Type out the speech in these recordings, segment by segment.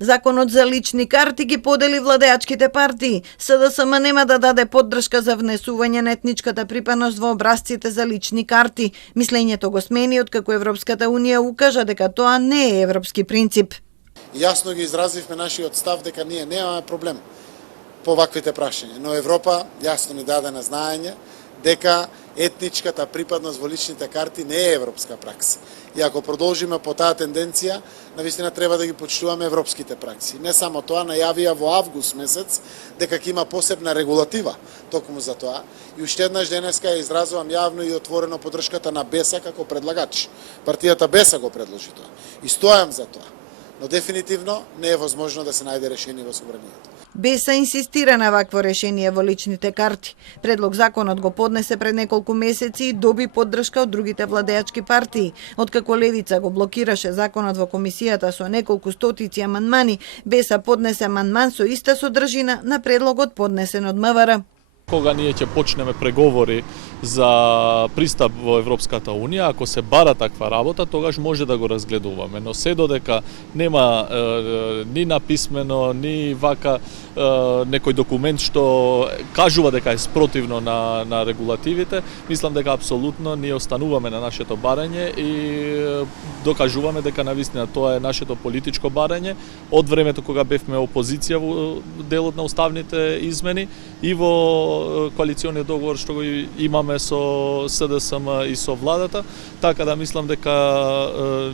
Законот за лични карти ги подели владеачките партии. СДСМ нема да даде поддршка за внесување на етничката припадност во образците за лични карти. Мислењето го смени откако Европската унија укажа дека тоа не е европски принцип. Јасно ги изразивме нашиот став дека ние немаме проблем по ваквите прашања, но Европа јасно ни даде на знаење дека етничката припадност во личните карти не е европска пракса. И ако продолжиме по таа тенденција, навистина треба да ги почитуваме европските пракси. Не само тоа, најавија во август месец дека ќе има посебна регулатива токму за тоа. И уште еднаш денеска ја изразувам јавно и отворено поддршката на БЕСА како предлагач. Партијата БЕСА го предложи тоа. И стојам за тоа. Но дефинитивно не е возможно да се најде решение во собранието. БЕСА инсистира на вакво решение во личните карти. Предлог законот го поднесе пред неколку месеци и доби поддршка од другите владеачки партии. Откако Левица го блокираше законот во комисијата со неколку стотици амандмани, БЕСА поднесе амандман со иста содржина на предлогот поднесен од МВР. Кога ние ќе почнеме преговори за пристап во Европската Унија, ако се бара таква работа, тогаш може да го разгледуваме. Но се додека нема ни написмено, ни вака некој документ што кажува дека е спротивно на регулативите, мислам дека апсолутно ние остануваме на нашето барање и докажуваме дека навистина тоа е нашето политичко барање од времето кога бевме опозиција во делот на уставните измени и во коалиционниот договор што го имаме со СДСМ и со владата, така да мислам дека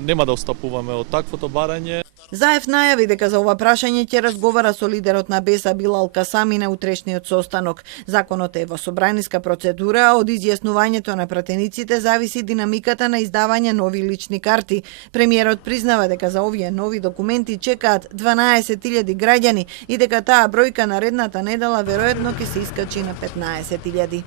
нема да отстапуваме од таквото барање. Заев најави дека за ова прашање ќе разговара со лидерот на БЕСА Билал Касами на утрешниот состанок. Законот е во собраниска процедура, а од изјаснувањето на пратениците зависи динамиката на издавање нови лични карти. Премиерот признава дека за овие нови документи чекаат 12.000 граѓани и дека таа бројка наредната недела веројатно ќе се искачи на 15.000.